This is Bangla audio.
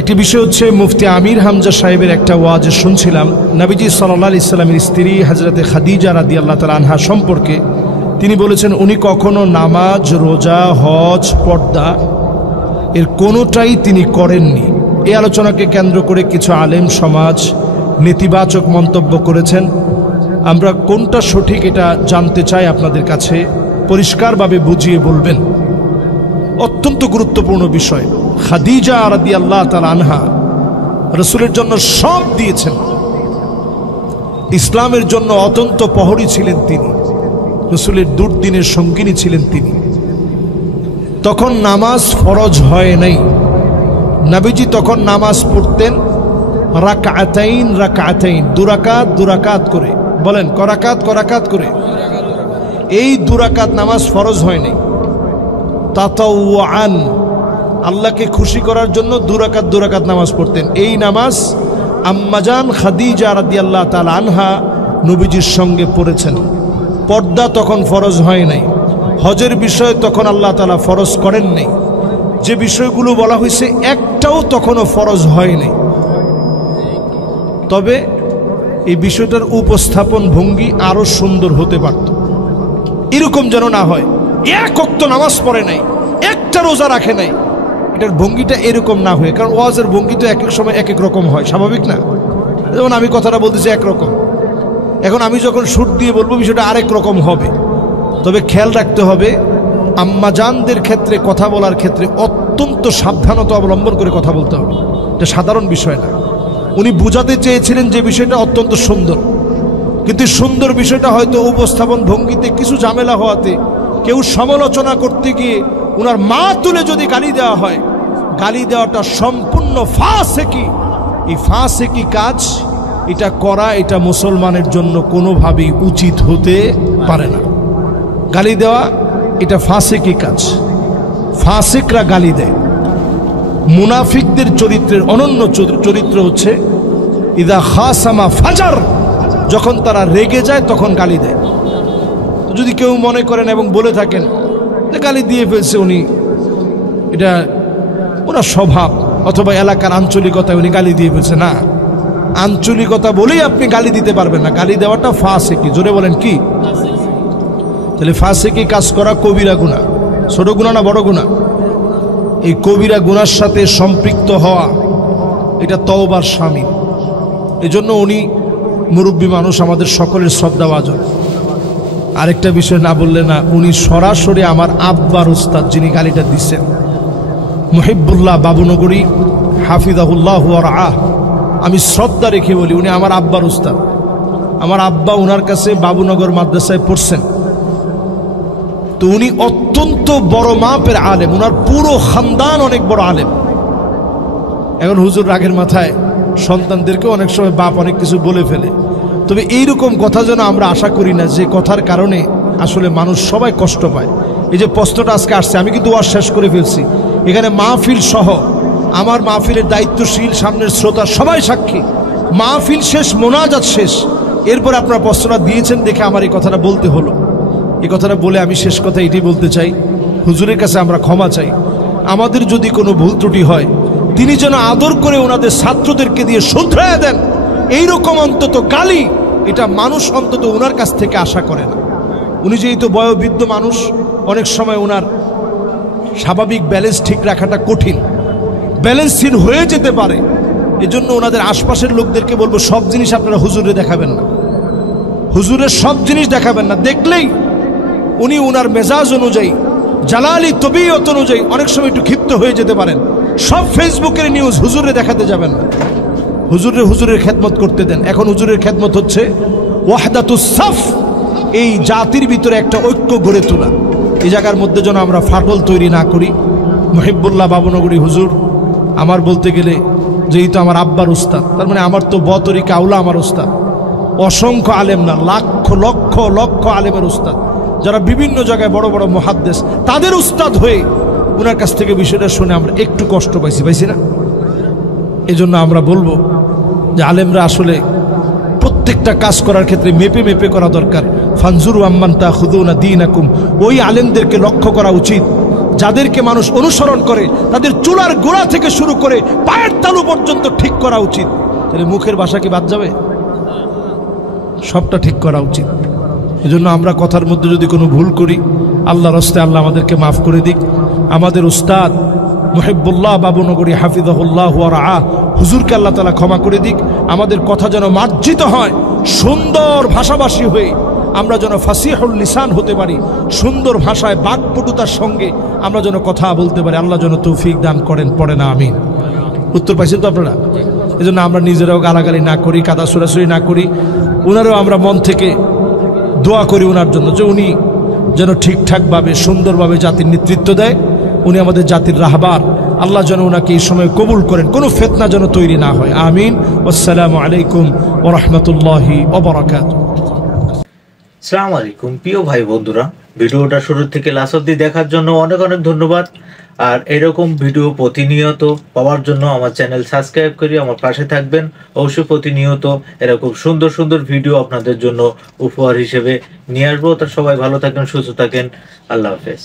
একটি বিষয় হচ্ছে মুফতি আমির হামজা সাহেবের একটা ওয়াজ শুনছিলাম। নবীজি সাল্লাল্লাহু আলাইহি সাল্লামের স্ত্রী হযরতে খাদিজা রাদিয়াল্লাহু তাআলা আনহা সম্পর্কে তিনি বলেছেন, উনি কখনো নামাজ, রোজা, হজ, পর্দা এর কোনোটাই তিনি করেননি। এই আলোচনাকে কেন্দ্র করে কিছু আলেম সমাজ নেতিবাচক মন্তব্য করেছেন। আমরা কোনটা সঠিক এটা জানতে চাই, আপনাদের কাছে পরিষ্কারভাবে বুঝিয়ে বলবেন। অত্যন্ত গুরুত্বপূর্ণ বিষয়। খাদিজা রাদিয়াল্লাহু তাআলা আনহা রাসূলের জন্য সব দিয়েছেন, ইসলামের জন্য অত্যন্ত প্রহরী ছিলেন তিনি, রাসূলের দুর্দিনের সঙ্গিনী ছিলেন তিনি। তখন নামাজ ফরজ হয় নাই। নবীজি তখন নামাজ পড়তেন রাকাতাইন রাকাতাইন, দুরাকাত করে। বলেন করাকাত করে। এই দুরাকাত নামাজ ফরজ হয় নাই। তাতাওয়ান, আল্লাহকে খুশি করার জন্য দুরাকাত নামাজ পড়তেন। এই নামাজ আম্মাজান খাদিজা রাদিয়াল্লাহু তাআলা আনহা নবীজির সঙ্গে পড়েছেন। পর্দা তখন ফরজ হয় নাই। হজের বিষয় তখন আল্লাহ তাআলা ফরজ করেন নাই। যে বিষয়গুলো বলা হয়েছে একটাও তখনও ফরজ হয় নাই। তবে এই বিষয়টার উপস্থাপন ভঙ্গি আরো সুন্দর হতে পারত। এরকম যেন না হয় এক ওয়াক্ত নামাজ পড়ে নাই, একটা রোজা রাখে নাই, এটার ভঙ্গিটা এরকম না হয়। কারণ ওয়াজের ভঙ্গি তো এক এক সময় এক এক রকম হয়, স্বাভাবিক না? যেমন আমি কথাটা বলতেছি একরকম, এখন আমি যখন সুর দিয়ে বলবো বিষয়টা আরেক রকম হবে। তবে খেয়াল রাখতে হবে, আম্মাজানদের ক্ষেত্রে কথা বলার ক্ষেত্রে অত্যন্ত সাবধানতা অবলম্বন করে কথা বলতে হবে। এটা সাধারণ বিষয় না। উনি বুঝাতে চেয়েছিলেন যে বিষয়টা অত্যন্ত সুন্দর, কিন্তু সুন্দর বিষয়টা হয়তো উপস্থাপন ভঙ্গিতে কিছু ঝামেলা হওয়াতে কেউ সমালোচনা করতে গিয়ে উনার মা তুলে যদি গালি দেওয়া হয়, গালি দেওয়াটা সম্পূর্ণ ফাসেকি। এই ফাসেকি কাজ এটা করা, এটা মুসলমানের জন্য কোনোভাবেই উচিত হতে পারে না। গালি দেওয়া এটা ফাসেকি কাজ। ফাসেকরা গালি দেয়। মুনাফিকদের চরিত্রের অনন্য চরিত্র হচ্ছে ইদা খাসামা ফাজার, যখন তারা রেগে যায় তখন গালি দেয়। যদি কেউ মনে করেন এবং বলে থাকেন যে গালি দিয়ে ফেলছে উনি, এটা ওনার স্বভাব অথবা এলাকার আঞ্চলিকতায় উনি গালি দিয়ে ফেলছে, না, আঞ্চলিকতা বলেই আপনি গালি দিতে পারবেন না। গালি দেওয়াটা ফাসেকি। জোরে বলেন কি? তাহলে ফাসেকি কাজ করা কবিরা গুনাহ। ছোট গুনাহ না বড় গুনাহ? এই কবিরা গুনার সাথে সম্পৃক্ত হওয়া এটা তওবার শামিল। এজন্য উনি মুরব্বী মানুষ, আমাদের সকলের শ্রদ্ধাভাজন। আরেকটা বিষয় না বললে না, উনি সরাসরি আমার আব্বার উস্তাদ, যিনি গালিটা দিচ্ছেন, মুহিবুল্লাহ বাবুনগরী হাফিজাহুল্লাহ ওয়া রাআহ। আমি শ্রদ্ধা রেখে বলি, উনি আমার আব্বার উস্তাদ। আমার আব্বা উনার কাছে বাবুনগর মাদ্রাসায় পড়ছেন। তো উনি অত্যন্ত বড় মাপের আলেম, উনার পুরো খানদান অনেক বড় আলেম। এখন হুজুর রাগের মাথায় সন্তানদেরকে অনেক সময় বাপ অনেক কিছু বলে ফেলে। তবে এইরকম কথা যেন আমরা আশা করি না যে কথার কারণে আসলে মানুষ সবাই কষ্ট পায়। এই যে প্রশ্নটা আজকে আসছে, আমি কিন্তু ওয়াজ শেষ করে ফেলছি। এখানে মাহফিল সহ আমার মাহফিলের দায়িত্বশীল সামনের শ্রোতা সবাই সাক্ষী। মাহফিল শেষ, মোনাজাত শেষ, এরপর আপনারা প্রশ্নটা দিয়েছেন দেখে আমার এই কথাটা বলতে হলো। এই কথাটা বলে আমি শেষ কথা এটাই বলতে চাই, হুজুরের কাছে আমরা ক্ষমা চাই। আমাদের যদি কোনো ভুল ত্রুটি হয়, তিনি যেন আদর করে ওনাদের ছাত্রদেরকে দিয়ে শুধরায়া দেন। এইরকম অন্তত গালি, এটা মানুষ অন্তত ওনার কাছ থেকে আশা করে না। উনি যেহেতু বয়োবৃদ্ধ মানুষ, অনেক সময় ওনার স্বাভাবিক ব্যালেন্স ঠিক রাখাটা কঠিন, ব্যালেন্সহীন হয়ে যেতে পারে। এজন্য ওনাদের আশপাশের লোকদেরকে বলবো, সব জিনিস আপনারা হুজুরে দেখাবেন না, হুজুরের সব জিনিস দেখাবেন না। দেখলেই উনি ওনার মেজাজ অনুযায়ী, জালালি তবিয়ত অনুযায়ী অনেক সময় একটু ক্ষিপ্ত হয়ে যেতে পারেন। সব ফেসবুকের নিউজ হুজুরে দেখাতে যাবেন না। হুজুরের খেদমত করতে দেন। এখন হুজুরের খেদমত হচ্ছে ওয়াহদাতুস সাফ, এই জাতির ভিতরে একটা ঐক্য গড়ে তোলা। এই জায়গার মধ্যে যেন আমরা ফাটল তৈরি না করি। মুহিবুল্লাহ বাবুনগরী হুজুর আমার বলতে গেলে যেহেতু আমার আব্বার উস্তাদ, তার মানে আমার তো বতরিকা আউলা আমার উস্তাদ। অসংখ্য আলেম না, লক্ষ লক্ষ লক্ষ আলেমের উস্তাদ, যারা বিভিন্ন জায়গায় বড় বড় মুহাদ্দিস, তাদের উস্তাদ হয়ে ওনার কাছ থেকে বিষয়টা শুনে আমরা একটু কষ্ট পাইছি না? এজন্য আমরা বলবো যে আলেমরা আসলে প্রত্যেকটা কাজ করার ক্ষেত্রে মেপে মেপে করা দরকার। ফানজুরু আম্মান তাখুযুনা দীনাকুম, ওই আলেমদেরকে লক্ষ্য করা উচিত যাদেরকে মানুষ অনুসরণ করে তাদের চুলার গোড়া থেকে শুরু করে পায়ের তালু পর্যন্ত ঠিক করা উচিত। তাহলে মুখের ভাষা কি বাদ যাবে? সবটা ঠিক করা উচিত। এজন্য আমরা কথার মধ্যে যদি কোনো ভুল করি, আল্লাহর রাস্তায় আল্লাহ আমাদেরকে মাফ করে দিক। আমাদের উস্তাদ মুহিব্বুল্লাহ বাবুনগরী হাফিজাহুল্লাহ ওয়া রাআহ হুজুরকে আল্লাহ তাআলা ক্ষমা করে দিক। আমাদের কথা যেন মার্জিত হয়, সুন্দর ভাষাভাষী হয়ে আমরা যেন ফাসিহুল লিসান হতে পারি, সুন্দর ভাষায় বাকপটুতার সঙ্গে আমরা যেন কথা বলতে পারি। আল্লাহ যেন তৌফিক দান করেন, পড়ে না আমিন। উত্তর পাইছেন তো আপনারা? এজন্য আমরা নিজেরাও গালাগালি না করি, কাদা ছুড়াছুড়ি না করি। ওনারও আমরা মন থেকে দোয়া করি ওনার জন্য, যে উনি যেন ঠিকঠাকভাবে সুন্দরভাবে জাতির নেতৃত্ব দেয়। উনি আমাদের জাতির রাহবার। আল্লাহ যেন ওনাকে এই সময় কবুল করেন, কোনো ফিতনা যেন তৈরি না হয়। আমিন। আসসালামু আলাইকুম ওয়া রাহমাতুল্লাহি ওয়া বারাকাতুহু। আসসালামু আলাইকুম প্রিয় ভাই বন্ধুরা, ভিডিওটা শুরু থেকে লাস্ট অবধি দেখার জন্য অনেক অনেক ধন্যবাদ। আর এরকম ভিডিও প্রতিনিয়ত পাওয়ার জন্য আমার চ্যানেল সাবস্ক্রাইব করে আমার পাশে থাকবেন। অবশ্যই প্রতিনিয়ত এরকম সুন্দর সুন্দর ভিডিও আপনাদের জন্য উপহার হিসেবে নিয়ে আসবো। তার সবাই ভালো থাকেন, সুস্থ থাকেন। আল্লাহ হাফেজ।